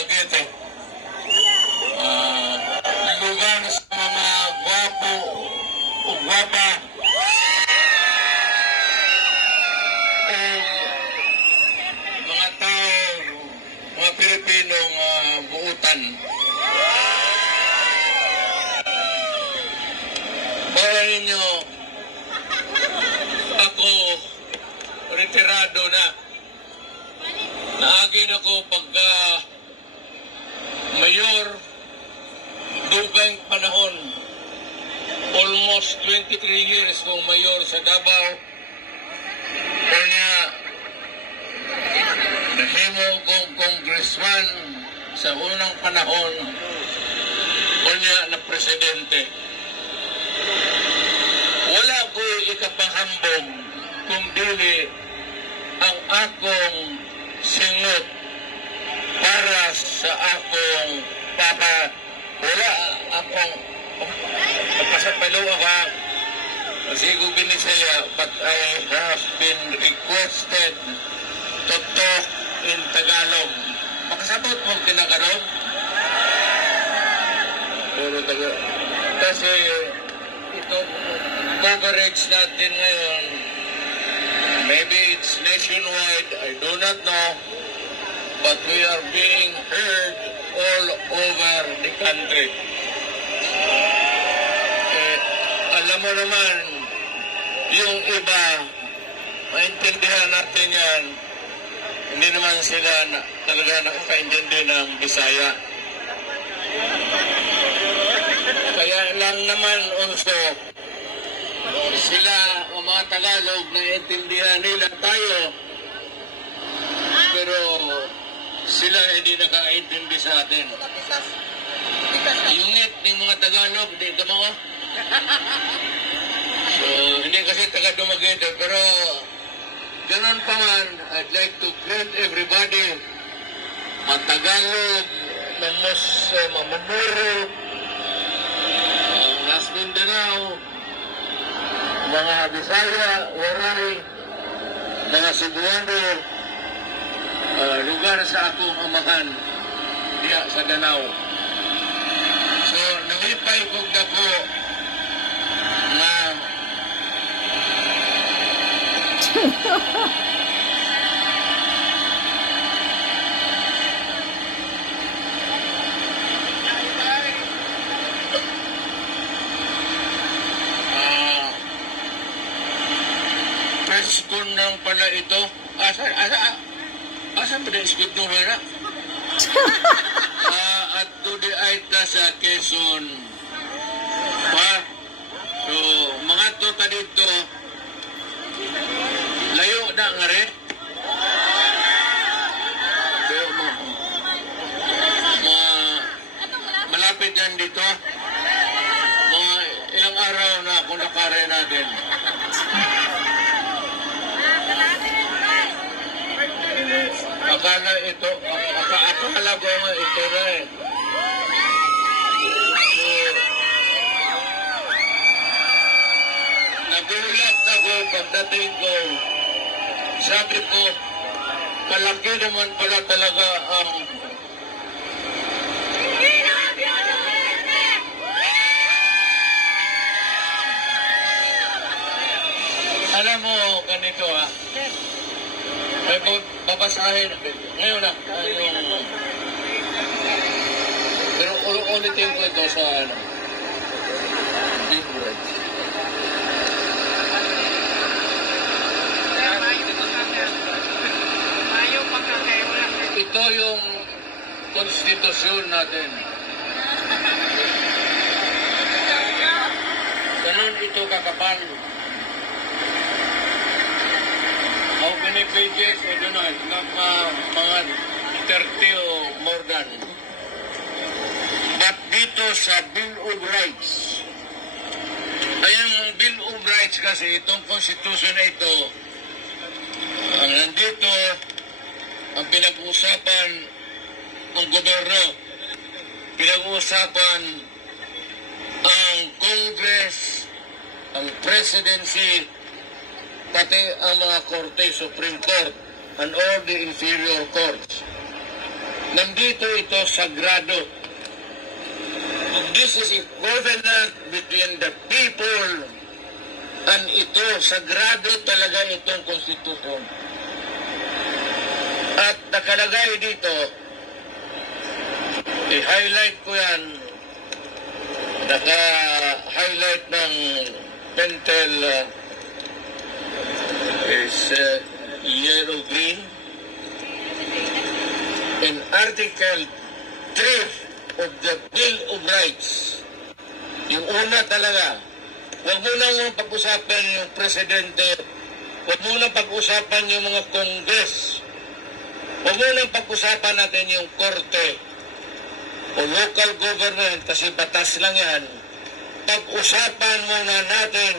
Dumaguete. Lugar sa mga gwapo o gwapa o mga tao, mga Pilipinong buutan. Bawal ninyo, ako retirado na. Naagin ako pagka mayor, dugay panahon. Almost 23 years kong mayor sa Davao. Kanya, nahimo kong congressman sa unang panahon. Kanya na presidente. Wala ko ikapahambog kung dili ang akong singot para sa akong papa. Wala akong pasapalo ako sigo binisaya, but I have been requested to talk in Tagalog. Makasabot mo kinakarong? Puro Tagalog. Kasi ito coverage natin ngayon, maybe it's nationwide, I do not know, but we are being heard all over the country. Alam mo naman, yung iba, maintindihan natin yan, hindi naman sila talaga nakakaintindi ng Bisaya. Kaya lang naman also, sila, ang mga Tagalog, naiintindihan nila tayo, pero sila hindi nakakaintindi sa atin. Unit ng mga Tagalog, hindi ka mga. So, hindi kasi taga Dumaguete, pero ganun pa man, I'd like to greet everybody, mga Tagalog, Mamamuro, Las Mindanao, mga Bisaya, Waray, mga Cebuano, lugar sa akong amahan diya sa Danao. So, nangipay kong dako na press con lang pala ito. Asan ba na iskot nung hara? At doon ay ta sa Quezon. So, mga tota dito, layo na nga rin. So, malapit yan dito. Mga ilang araw na kung nakare natin. Akala ito, akala ko nga ito na eh. So, nagulat ako pagdating ko. Sabi ko, malaki naman pala talaga ang alam mo, ganito ha. May babasahin. Ngayon na. Pero ulitin ko ito sa big words. Ito yung konstitusyon natin. Ganun ito kakapal. How many pages? I don't know. Mga 30 o more than. But dito sa Bill of Rights, ayang Bill of Rights kasi itong constitution na ito, ang nandito, ang pinag-uusapan ang gobyerno, pinag-uusapan ang Congress, ang Presidency, pati ang mga korte, Supreme Court, and all the inferior courts. Nandito ito sagrado. This is a covenant between the people and ito, sagrado talaga itong konstitusyon. At nakalagay dito, i-highlight ko yan, naka-highlight ng pentel is yellow-green. In Article 3 of the Bill of Rights, yung una talaga, huwag mo nang pag-usapan yung presidente, huwag mo nang pag-usapan yung mga Congress, huwag mo nang pag-usapan natin yung korte o local government kasi batas lang yan. Pag-usapan muna natin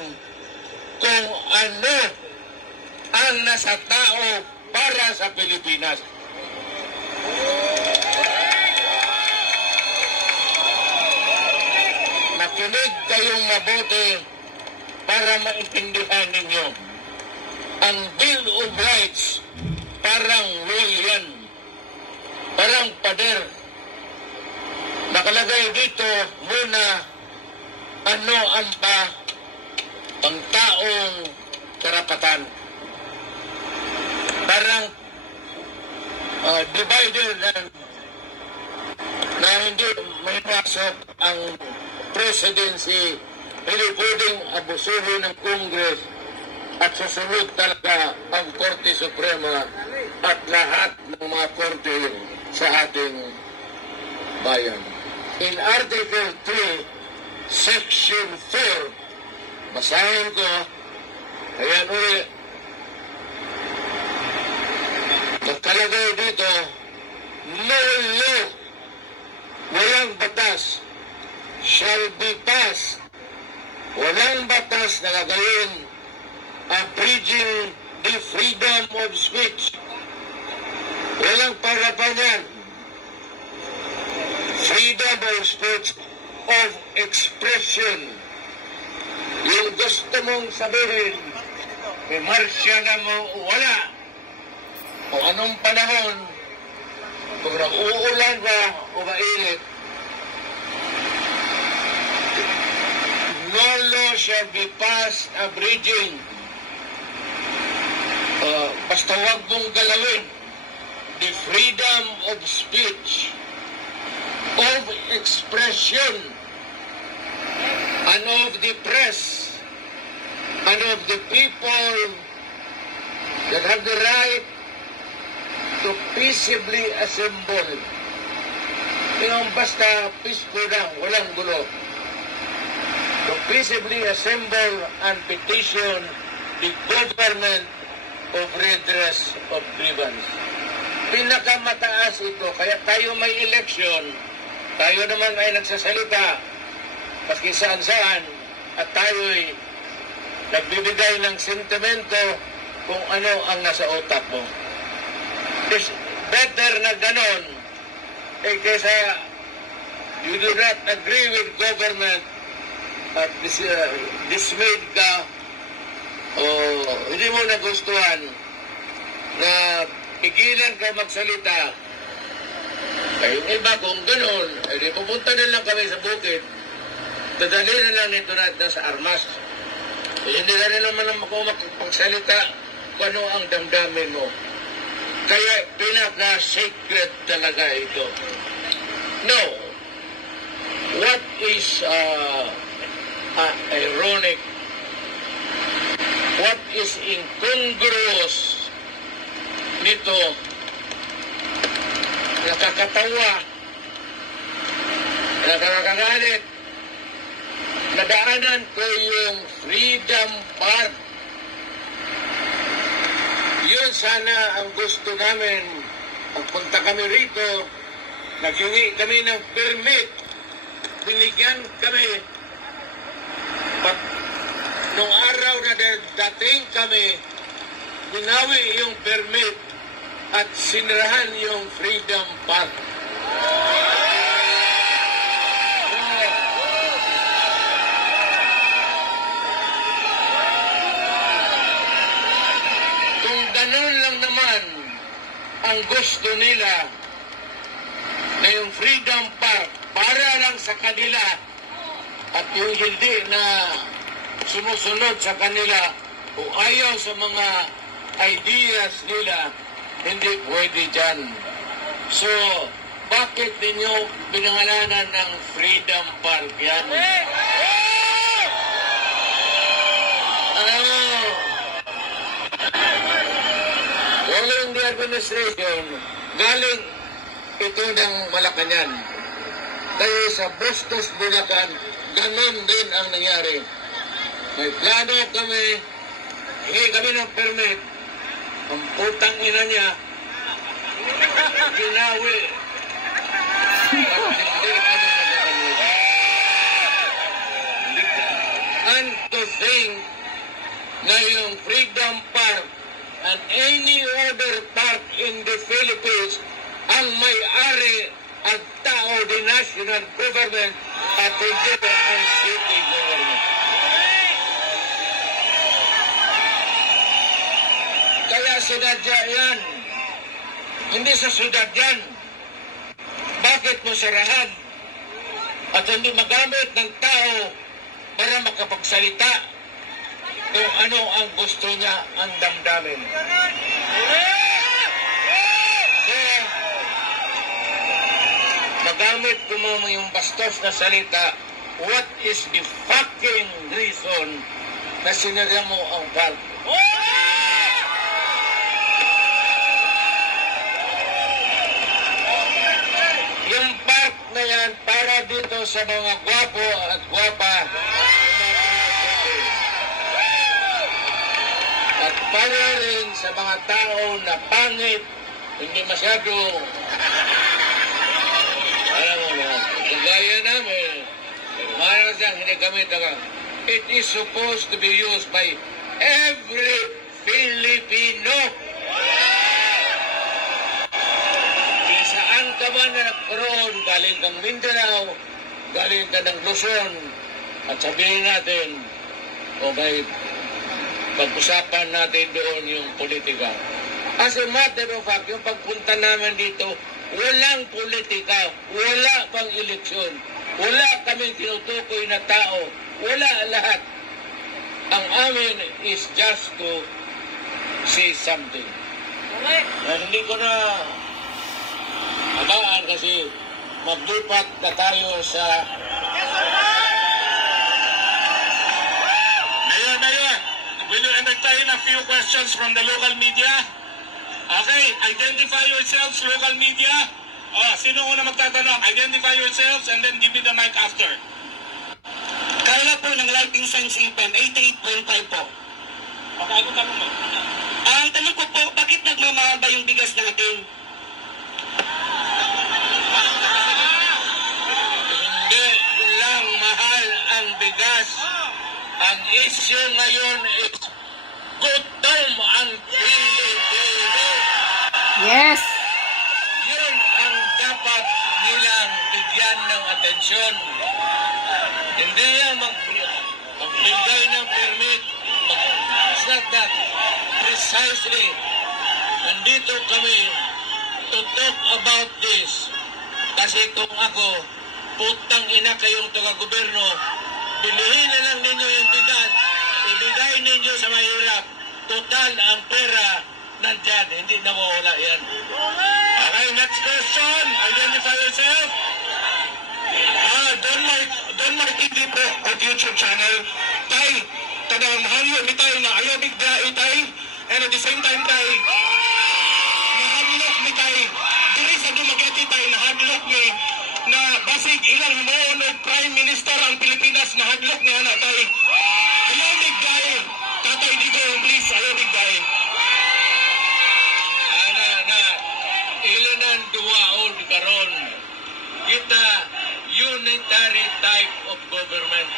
kung ano ang nasa tao para sa Pilipinas. Makinig kayong mabuti para maintindihan ninyo. Ang Bill of Rights, parang will yan. Parang pader. Nakalagay dito muna ano ang taong karapatan. Parang divider na hindi may pasok ang presidency, hindi pwedeng abusuhin ng Congress at susunod talaga ang Korte Suprema at lahat ng mga korte sa ating bayan. In Article 3, Section 4, basahin ko, ayan ulit, nakalagay dito, no law, walang batas, shall be passed, walang batas na gagawin abridging the freedom of speech. Walang parapanyan. Freedom of speech, of expression. Yung gusto mong sabihin, may marsya na mo wala. O anong panahon, kung nag-uulan ba o mainit, no law shall be passed abridging. Basta huwag mong galawin the freedom of speech, of expression, and of the press, and of the people that have the right to peaceably assemble. Yung basta peaceful lang, walang gulo. To peaceably assemble and petition the government of redress of grievance. Pinakamataas ito, kaya tayo may election, tayo naman ay nagsasalita, paski saan-saan, at tayo'y nagbibigay ng sentimento kung ano ang nasa utak mo. It's better na ganon, kaysa you do not agree with government at dismayed ka o hindi mo nagustuhan na pigilan ka magsalita. Kayong iba kung gano'n, edi pupunta na lang kami sa bukid, dadali na lang nito natin sa armas. Hindi na rin naman ako makapagsalita kung ano ang damdamin mo. Kaya pinaka-sacred talaga ito. No. What is ironic, what is incongruous nito, nakakatawa, nakakagalit, nadaanan ko yung Freedom Park. Yun sana ang gusto namin. Pagpunta kami rito, naghingi kami ng permit, binigyan kami. But nung araw na dating kami, binawi yung permit at sinirahan yung Freedom Park. Kung ganun lang naman ang gusto nila, na yung Freedom Park para lang sa kanila at yung hindi na sumusunod sa kanila o ayaw sa mga ideas nila, hindi pwede dyan. So, bakit ninyo pinangalanan ng Freedom Park yan? Following the administration, galing ito ng Malacanang. Kaya sa Bustos, Bulacan, ganun din ang nangyari. May plano kami, hingi kami ng permit, ang putang ina niya, ginawi. And to think na yung Freedom Park and any other park in the Philippines ang may-ari at tao the national government at hindi ang city government. Kaya sinadya yan. Hindi sa syudad yan. Bakit mo sarahan at hindi magamit ng tao para makapagsalita kung ano ang gusto niya ang damdamin? Kaya magamit ko mo yung bastos na salita, what is the fucking reason na sinira mo ang park? Yung park na yan para dito sa mga gwapo at gwapa at para rin sa mga tao na pangit, hindi masyado, alam mo na, kagaya namin, mayroon siyang hindi kami taga. It is supposed to be used by every Filipino. Saan ka man na nagkaroon, galing kang Mindanao, galing ka ng Luzon, at sabihin natin, okay, pag-usapan natin doon yung politika. As a matter of fact, yung pagpunta namin dito, walang politika, wala pang eleksyon, wala kaming tinutukoy na tao, wala lahat. Ang amin is just to say something. Hindi ko na abaan kasi maglipat na tayo sa... Mayor, will you entertain a few questions from the local media? Okay, identify yourselves, local media. Sino una magtatanong? Identify yourselves and then give me the mic after. Kaya po ng Lighting Signs EPEM, 88.5 po. Okay, ano tanong mo? Ang tanong ko po, bakit nagmamahal ba yung bigas natin? Hindi lang mahal ang bigas. Ang issue ngayon is gutom ang Pilipino. Yes. Yun ang dapat nilang bigyan ng atensyon. Hindi yan magbigay ng permit. It's not that. Precisely. Nandito kami to talk about this. Kasi kung ako, putang ina kayong taga-gobyerno, bilihin na lang ninyo yung bigas, ibigay ninyo sa mahirap. Total ang pera nandyan, hindi na mawala yan. Okay, next question. Identify yourself. Don Mark TV po at YouTube channel. Tay, tanang hangyo ni tayo na ayaw bigla itay. And at the same time tay, nahadlok ni tay. Diri sa Dumaguete tay, nahadlok ni na basig ilang moonod Prime Minister ang Pilipinas, nahadlok niya na tay. Ayaw bigla Tatay Digong, please, ayaw bigla Ilanan duwaon karon. Kita unitary type of government.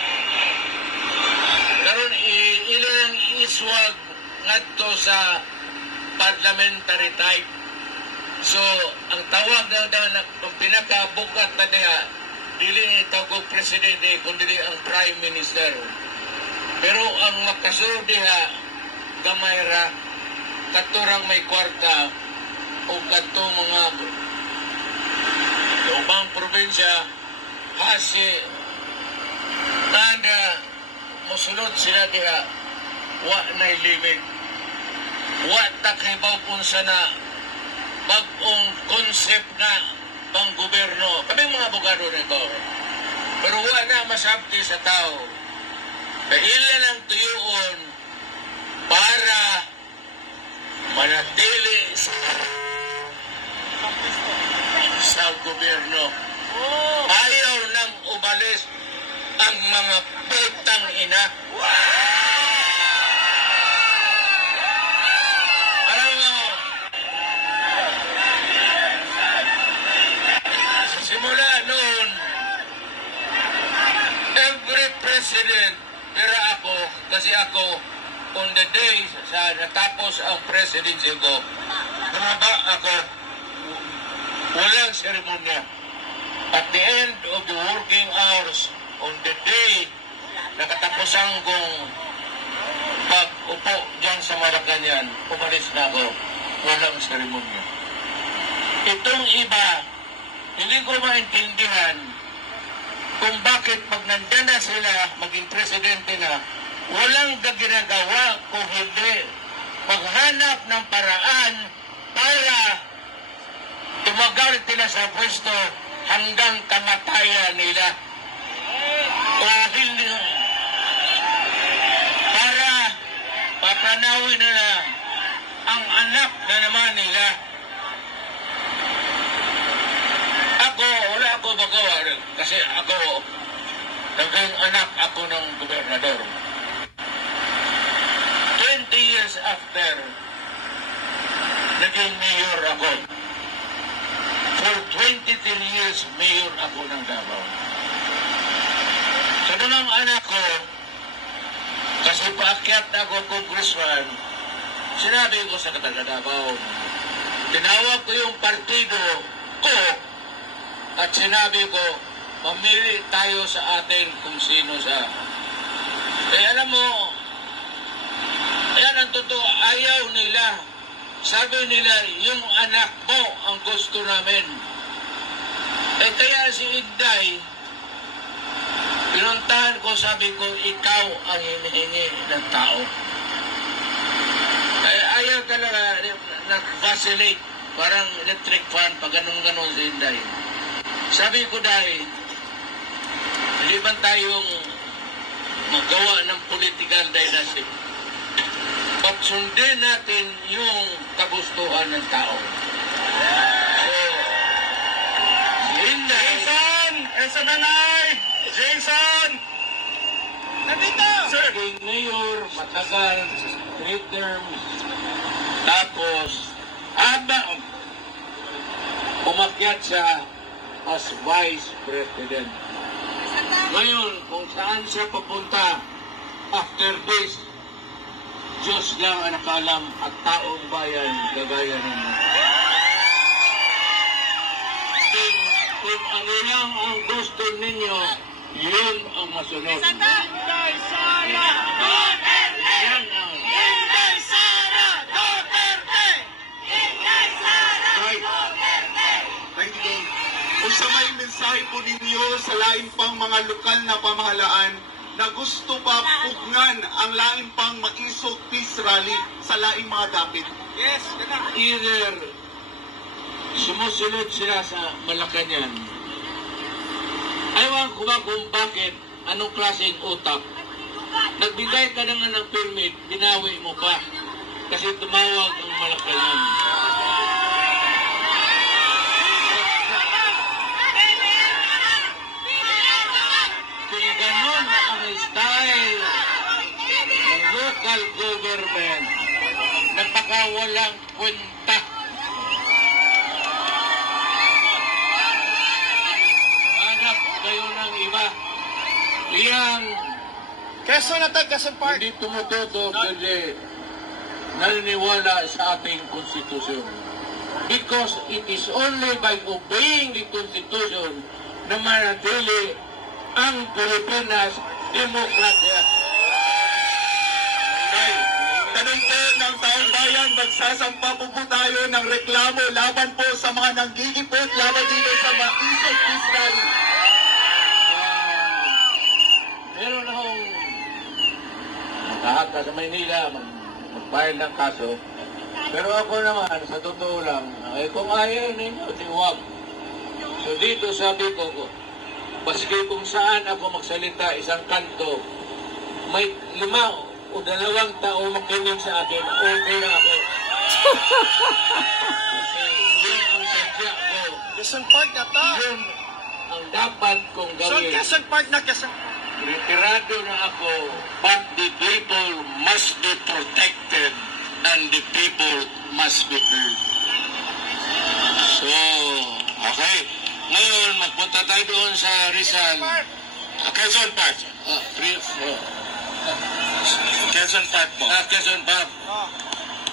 Karon ilang iswag ngadto sa parliamentary type. So, ang tawag na kung pinakabukat na niya, dili itawag presidente, kundi ang prime minister. Pero ang makasunod diha, gamay ra, katurang may kwarta, o kato mga ubang probinsya kasi nanda musunod sila diha wa na limit wa takibaw kung sana bagong concept na pang gobyerno kami mga abogado nito pero wa na masabti sa tao kailan ang tuyuon para manatili sa gobyerno. Ayaw nang umalis ang mga putang ina. Alam mo, simula noon, every president, pero ako, kasi ako, on the day sa natapos ang presidency ko, bumaba ako, walang seremonya. At the end of the working hours, on the day, nakatapusan kong pag-upo dyan sa Malacanang, umalis na ako, walang seremonya. Itong iba, hindi ko maintindihan kung bakit pag nandyan na sila, maging presidente na, walang ginagawa kung hindi maghanap ng paraan para tumagal sila sa pwesto hanggang kamatayan nila. O hindi para papanawin nila ang anak na naman nila. Ako, wala ako magawa kasi ako, naging anak ako ng gobernador. 20 years after, naging mayor ako. For 23 years, mayor ako ng Davao. Sa mga anak ko, kasi paakyat ako congressman, sinabi ko sa taga Davao, tinawag ko yung partido ko at sinabi ko, mamili tayo sa atin kung sino sa... Eh alam mo, yan ang totoo, ayaw nila. Sabi nila, yung anak mo ang gusto namin. Eh kaya si Inday, pinuntahan ko, sabi ko, ikaw ang hinihingi ng tao. Eh, ayaw talaga, nag-vacillate, parang electric fan, pag ganun-ganon si Inday. Sabi ko dahil, hindi man tayong magawa ng political dynasty. But sundin natin yung kagustuhan ng tao. So, Inday... Jason! Esa nanay! Jason! Nandito! Sir! Naging mayor, matagal, 3 terms. Tapos, habang umakyat siya as vice president. Ngayon, kung saan siya papunta after this, Diyos lang ang nakalam at taong bayan gagaya ninyo. Kung ano lang ang gusto ninyo, yun ang masunod. Inday Sara Duterte! Yan ang... Inday Sara Duterte! Inday Sara Duterte! Thank you. Kung sa may mensahe po ninyo sa lain pang mga lokal na pamahalaan na gusto pa pugnan ang lain pang maisog peace rally sa laing mga dapit. Yes, ganda. Either sumusunod sila sa Malacanang. Ayaw ko ba kung bakit, anong klaseng utak. Nagbigay ka na nga ng permit, binawi mo pa. Kasi tumawag ang Malacanang. Kung ganon ang style ng local government, napakawalang kwenta. Hanap kayo ng iba. Iyang Quezon na tag, Quezon Park. hindi tumututo kasi naniniwala sa ating konstitusyon. Because it is only by obeying the Constitution na manatili ang Pilipinas demokrasya. Tay, Ganun po ng taong bayan, magsasampa po tayo ng reklamo laban po sa mga nanggigipot laban dito sa Maisog Peace Rally. Meron akong makahaka sa Maynila, mag-file ng kaso. Pero ako naman, sa totoo lang, kung ayaw ninyo, di huwag. So dito sabi ko, baski kung saan ako magsalita isang kanto, may 5 o 2 tao makinig sa akin, okay na ako. Kasi yun ang sadya ko. Quezon Park na ta. Yun ang dapat kong gawin. Quezon Park na Quezon. Retirado na ako, but the people must be protected and the people must be heard. So, okay. Ngayon, magpunta tayo doon sa Rizal. Quezon Park. Quezon Park po. Quezon Park.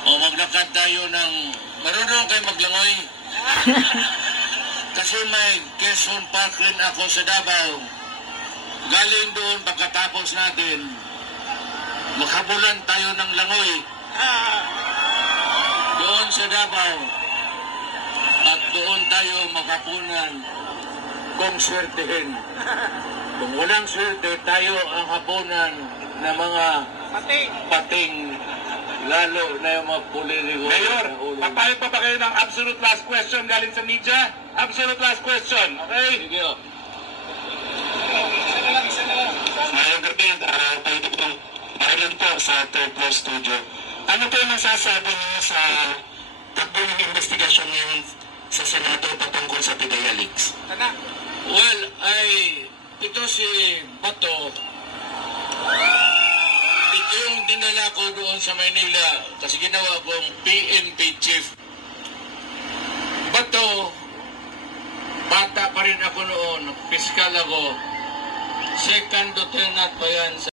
O, maglakad tayo ng... Marunong kayo maglangoy. Kasi may Quezon Park rin ako sa Davao. Galing doon, pagkatapos natin, makabulan tayo ng langoy. Doon sa Davao. At doon tayo makapunan kung swertehin. Kung walang swerte, tayo ang hapunan na mga pating, lalo na yung mga pulirigo. Mayor, papayag pa ba kayo ng absolute last question galing sa media? Absolute last question, okay? Sige o. Mayroon gabi, tayo po, Marlon po sa Third Floor Studio. Ano po yung masasabi niyo sa takbo ng investigasyon ngayon sa Senado patungkol sa PIDEA leaks? Well, ito si Bato, ito yung dinala ko doon sa Maynila kasi ginawa kong PNP chief. Bato, bata pa rin ako noon, piskal ako, second lieutenant pa yan sa